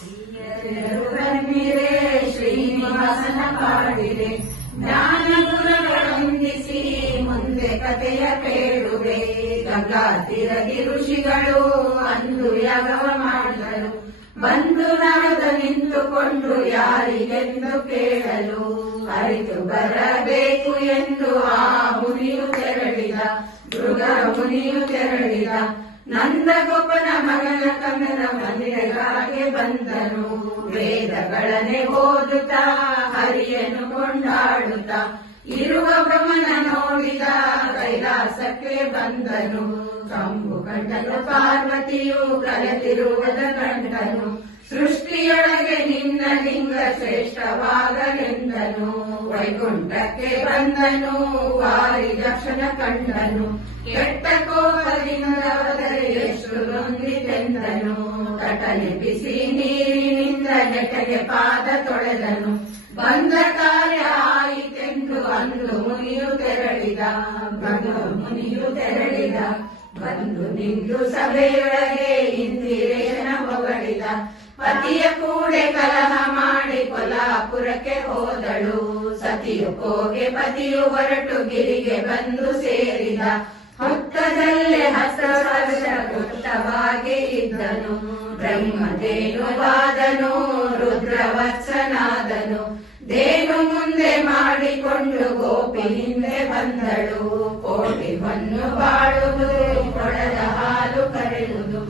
ಶ್ರೀಯರು ಶ್ರೀನಿವಾಸನ ಪಾಡಿರೆ ಜ್ಞಾನಗುಣಗಳೊಂದಿಸಿ ಮುಂದೆ ಕಥೆಯ ಕೇಳುವೆ. ಗಂಗಾತಿರಗಿ ಋಷಿಗಳು ಅಂದು ಯಾಗವ ಮಾಡಿದರು ಬಂದು ನಡೆದ ನಿಂತುಕೊಂಡು ಯಾರಿಗೆಂದು ಕೇಳಲು. ಅರಿತು ಬರಬೇಕು ಎಂದು ಆ ಮುನಿಯು ತೆರಳಿದ, ಮೃಗ ಮುನಿಯು ತೆರಳಿದ. ನಂದಗೊಬ್ಬನ ಮಗನ ಕನ್ನನ ಮನೆಗಾಗಿ ಬಂದನು. ವೇದಗಳನೆ ಓದುತ್ತ, ಹರಿಯನ್ನು ಕೊಂಡಾಡುತ್ತ, ಇರುವ ಬ್ರಹ್ಮನ ನೋಡಿದ ಕೈಲಾಸಕ್ಕೆ ಬಂದನು. ಕಂಬು ಕಂಡನು ಪಾರ್ವತಿಯು ಕಲೆತಿರುವುದ ಕಂಡನು. ಸೃಷ್ಟಿಯೊಳಗೆ ನಿನ್ನ ಲಿಂಗ ಶ್ರೇಷ್ಠವಾದನೆಂದನು ವೈಕುಂಠಕ್ಕೆ ಬಂದನು, ವಾರಿ ದಕ್ಷಣ ಕಂಡನು. ಕೆಟ್ಟ ಕೋಪದಿಂದ ನೊಂದಿತೆಂದನು. ತಟನೆ ಬಿಸಿ ನೀರಿನಿಂದ ನೆಟಗೆ ಪಾದ ತೊಳೆದನು. ಬಂದ ಕಾರ್ಯ ಆಯಿತೆಂದು ಅಂದು ಮುನಿಯು ತೆರಳಿದ. ಬಂದು ಮುನಿಯು ತೆರಳಿದ. ಬಂದು ನಿಂತು ಸಭೆಯೊಳಗೆ ಇಂದಿರೇಶನ ಹೊಗಳಿದ. ಪತಿಯ ಕೂಡೆ ಕಲಹ ಮಾಡಿ ಕೊಲ್ಲಾಪುರಕ್ಕೆ ಹೋದಳು. ಸತಿಯು ಕೋಗೆ ಪತಿಯು ಹೊರಟು ಗಿರಿಗೆ ಬಂದು ಸೇರಿದ. ಮುಕ್ತದಲ್ಲೇ ಹಸ ವರ್ಷ ಗುಪ್ತವಾಗಿ ಇದ್ದನು ಬ್ರಹ್ಮದೇನುವಾದನು ರುದ್ರವತ್ಸನಾದನು. ದೇನು ಮುಂದೆ ಮಾಡಿಕೊಂಡು ಗೋಪಿ ಹಿಂದೆ ಬಂದಳು. ಕೋಟಿ ಬಂದು ಬಾಳುವುದು ಕೊಡದ ಹಾಲು ಕರೆಯುವುದು.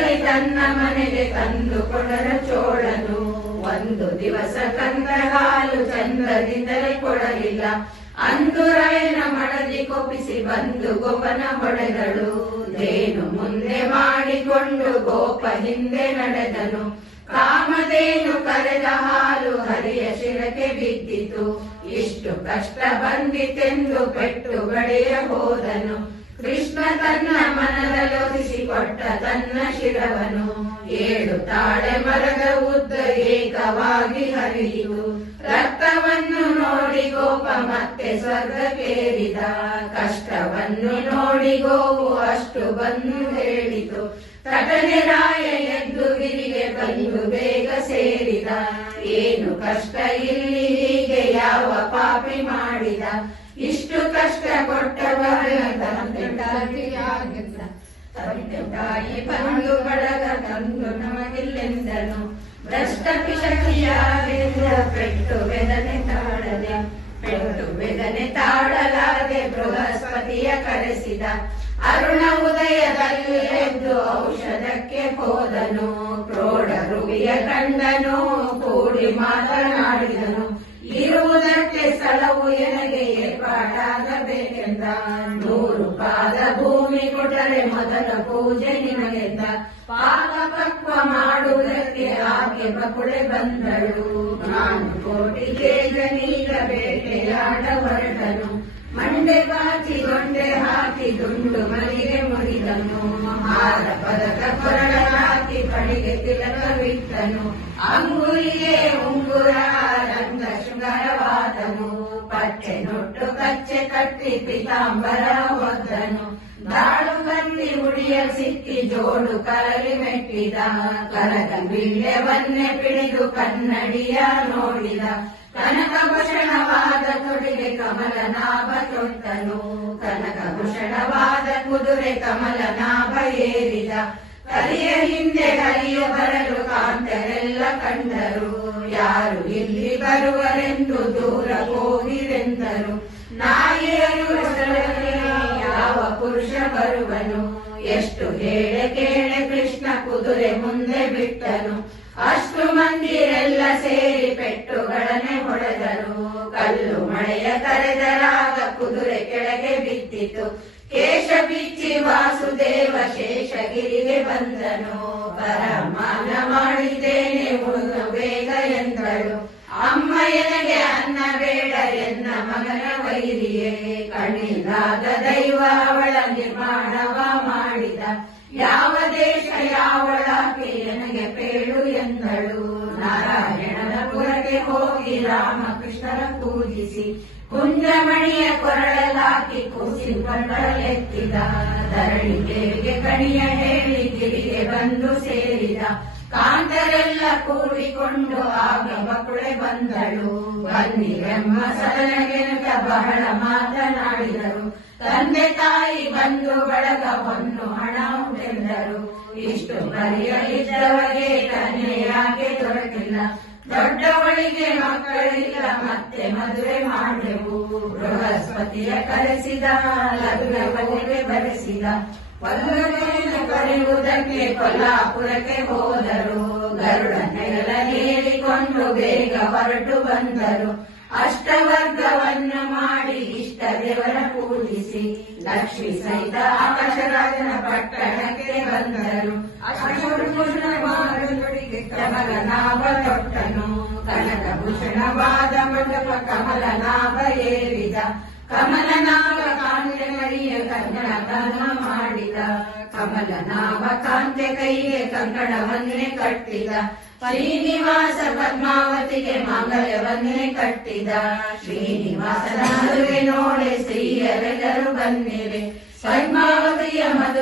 ತನ್ನ ಮನೆಗೆ ತಂದು ಕೊಡರ ಚೋಳನು. ಒಂದು ದಿವಸ ಕಂದ ಹಾಲು ಚಂದ್ರದಿಂದಲೇ ಕೊಡಲಿಲ್ಲ. ಅಂದು ರೈನ ಮಡದಿ ಕೊಪ್ಪಿಸಿ ಬಂದು ಗೋಪನ ಹೊಡೆದಳು. ದೇನು ಮುಂದೆ ಮಾಡಿಕೊಂಡು ಗೋಪ ಹಿಂದೆ ನಡೆದನು. ಕಾಮದೇನು ಕರೆದ ಹಾಲು ಹರಿಯ ಶಿರಕ್ಕೆ ಬಿದ್ದಿತು. ಇಷ್ಟು ಕಷ್ಟ ಬಂದಿತೆಂದು ಪೆಟ್ಟು ಬಡಿಯ ಹೋದನು. ಕೃಷ್ಣ ತನ್ನ ಮನದಲ್ಲೊದಿಸಿ ಕೊಟ್ಟ ತನ್ನ ಶಿರವನು ಏಳು ತಾಳೆ ಮರದ ಉದ್ದ ಏಕವಾಗಿ ಹರಿಯಿತು. ರಕ್ತವನ್ನು ನೋಡಿ ಗೋಪ ಮತ್ತೆ ಸ್ವರ್ಗಕ್ಕೇರಿದ ಕಷ್ಟವನ್ನು ನೋಡಿ ಗೋವು ಅಷ್ಟು ಬಂದು ಹೇಳಿತು. ತಟನೆ ರಾಯ ಎದ್ದು ಗಿರಿಗೆ ಬಂದು ಬೇಗ ಸೇರಿದ. ಏನು ಕಷ್ಟ ಇಲ್ಲಿ ಹೀಗೆ ಯಾವ ಪಾಪಿ ಮಾಡಿದ. ಇಷ್ಟು ಕಷ್ಟ ಕೊಟ್ಟವರಾಗಿದ್ದ ತಂದೆ ತಾಯಿ ಬಂದು ಬಳಗ ತಂದು ನಮಗಿಲ್ಲೆಂದನು ಭ್ರಷ್ಟ ಪಿಶಕಿಯಾಗಿದ್ದ ಪೆಟ್ಟು ವೇದನೆ ತಾಡದೆ ಪೆಟ್ಟು ವೇದನೆ ತಾಳಲಾದೆ ಬೃಹಸ್ಪತಿಯ ಕರೆಸಿದ ಅರುಣ ಉದಯದಲ್ಲಿ ಎದ್ದು ಔಷಧಕ್ಕೆ ಹೋದನು. ಕ್ರೋಢ ಕಂಡನು ಕೂಡಿ ಮಾತನಾಡಿದನು. ಇರುವುದಕ್ಕೆ ಸ್ಥಳವು ಎನಗೆ ಏರ್ಪಾಡಾಗಬೇಕೆಂದ. ನೂರು ಪಾದ ಭೂಮಿ ಕೊಟ್ಟರೆ ಮೊದಲ ಪೂಜೆ ನಿಮಗೆಂದ ನಾನು ಕೋಟಿ ತೇಜನೀಗ ಬೇಟೆಯಾಡ ಹೊರಟನು ಮಂಡೆ ಬಾಚಿ ದೊಂಡೆ ಹಾಕಿ ದುಂಡು ಮಲಿಗೆ ಮುರಿದನು ಹಾರ ಪದಕ ಕೊರಳ ಹಾಕಿ ಪಡಿಗೆ ತಿಲಕವಿಟ್ಟನು ಅಂಗುರಿಗೆ ಉಂಗುರ ರಂಗ ಶೃಂಗಾರವಾದನು ಪಚ್ಚೆ ನೊಟ್ಟು ಕಚ್ಚೆ ಕಟ್ಟಿ ಪಿತಾಂಬರ ಹೊದ್ದನು ದಾಳು ಕಂದಿ ಉಡಿಯ ಸಿಕ್ಕಿ ಜೋಡು ಕರಲಿ ಮೆಟ್ಟಿದ, ಕನಕ ಬಿಲ್ಯವನ್ನೇ ಪಿಡಿದು ಕನ್ನಡಿಯ ನೋಡಿದ. ಕನಕ ಭೂಷಣವಾದ ತೊಡಿಗೆ ಕಮಲ ನಾಭ ತೊಟ್ಟನು. ಕನಕ ಭೂಷಣವಾದ ಕುದುರೆ ಕಮಲ ನಾಭ ಏರಿದ. ಕಲಿಯ ಹಿಂದೆ ಕಲಿಯ ಬರಲು ಕಾಂತರೆಲ್ಲ ಕಂಡರು. ಯಾರು ಇಲ್ಲಿ ಬರುವರೆಂದು ದೂರ ಹೋಗಿರೆಂದರು. ನಾಯಿಯರು ಯಾವ ಪುರುಷ ಬರುವನು? ಎಷ್ಟು ಹೇಳೆ ಕೇಳೆ ಕೃಷ್ಣ ಕುದುರೆ ಮುಂದೆ ಬಿಟ್ಟನು. ಅಷ್ಟು ಮಂದಿರೆಲ್ಲ ಸೇರಿ ಪೆಟ್ಟುಗಳನ್ನೇ ಹೊಡೆದರು. ಕಲ್ಲು ಮಳೆಯ ಕರೆದರಾಗ ಕುದುರೆ ಕೆಳಗೆ ಬಿದ್ದಿತು. ಕೇಶ ಬಿಚ್ಚಿ ವಾಸುದೇವ ಶೇಷಗಿರಿಗೆ ಬಂದನು. ಪರಮಾನ ಮಾಡಿದ್ದೇನೆ ಉಣ್ಣು ಬೇಗ ಎಂದಳು. ಅಮ್ಮ ಎನಗೆ ಅನ್ನ ಬೇಡ ಎನ್ನ ಮಗನ ವೈರಿಯೇ. ಕಣ್ಣಿನಾದ ದೈವ ರಾಮಕೃಷ್ಣರ ಪೂಜಿಸಿ. ಕುಂಜಮಣಿಯ ಕೊರಳಲಾಕಿ ಕೂಸಿ ಕೊಂಡಳೆತ್ತಿದ ಧರಣಿ ದೇವಿಗೆ ಕಣಿಯ ಹೇಳಿ ಗಿರಿಗೆ ಬಂದು ಸೇರಿದ. ಕಾಂತರೆಲ್ಲ ಕೂಡಿಕೊಂಡು ಆಗ ಮಕ್ಕಳೆ ಬಂದಳು. ಬನ್ನಿರೆಮ್ಮ ಸಲನೆಗೆನಕ ಬಹಳ ಮಾತನಾಡಿದರು. ತಂದೆ ತಾಯಿ ಬಂದು ಬಳಗ ಬಂದು ಹಣ ಉಂಟೆಂದರು. ಇಷ್ಟು ಬರೆಯ ಇದ್ದವರಿಗೆ ತನ್ನೆಯಾಗೆ ದೊರಕಿಲ್ಲ ದೊಡ್ಡವಳಿಗೆ ಮಕ್ಕಳಿಲ್ಲ, ಮತ್ತೆ ಮದುವೆ ಮಾಡೆವು ಬೃಹಸ್ಪತಿಯ ಕರೆಸಿದ ಲಗ್ನವನಿಗೆ ಬರೆಸಿದ ವಧುವಿನ ಕರೆಯುವುದಕ್ಕೆ ಕೊಲ್ಲಾಪುರಕ್ಕೆ ಹೋದರು. ಗರುಡ ನೆಲ ಏರಿಕೊಂಡು ಬೇಗ ಹೊರಟು ಬಂದರು. ಅಷ್ಟವರ್ಗವನ್ನು ಮಾಡಿ ಇಷ್ಟ ದೇವರ ಪೂಜಿಸಿ ಲಕ್ಷ್ಮಿ ಸಹಿತ ಆಕಾಶರಾಜನ ಪಟ್ಟಣಕ್ಕೆ ಬಂದರು. ಅಷ್ಟಭೂಷಣವಾದಗಳಿಗೆ ಕಮಲನಾಭ ತೊಟ್ಟನು ಕನಕ ಭೂಷಣವಾದ ಮಂಡಪ ಕಮಲನಾಭ ಏರಿದ ಕಮಲನಾಭ ಕಾಂತೆ ಮರಿಯ ಕಂಕಣದಾನ ಮಾಡಿದ. ಕಮಲನಾಭ ಕಾಂತೆ ಕೈಗೆ ಕಂಕಣವನ್ನೇ ಕಟ್ಟಿದ. ಶ್ರೀನಿವಾಸ ಪದ್ಮಾವತಿಗೆ ಮಾಂಗಲ್ಯವನ್ನೇ ಕಟ್ಟಿದ. ಶ್ರೀನಿವಾಸ ನೋಡೆ ಸ್ತ್ರೀಯರೆಲ್ಲರೂ ಬಂದಿವೆ. ಪದ್ಮಾವತಿಯ ನೋಡೆ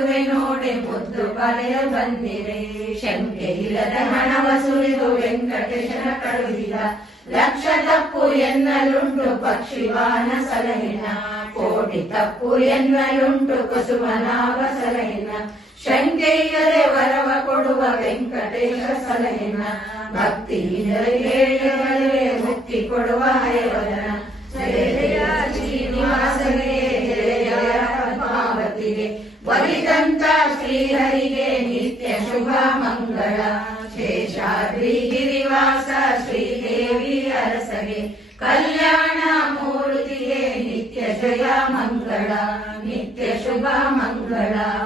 ಮುದ್ದು ಪರೆಯ ಬಂದಿರೆ. ಶಂಕೆ ಇಲ್ಲದ ಹಣವ ಸುರಿದು ವೆಂಕಟೇಶನ ಕಳುಹಿದ. ಲಕ್ಷ ತಪ್ಪು ಎನ್ನಲುಂಟು ಪಕ್ಷಿವಾನ ಸಲಹಿನ. ಕೋಟಿ ತಪ್ಪು ಎನ್ನಲುಂಟು ಕುಸುಮನಾವ ಸಲಹಿನ. ಶಂಕೆಯಿಲ್ಲದೆ ವರವ ಕೊಡುವ ವೆಂಕಟೇಶ ಸಲಹಿನ. ಭಕ್ತಿ ಇಲ್ಲದೆ ಮುಕ್ತಿ ಕೊಡುವ ಹಯವದನ. Bernardo.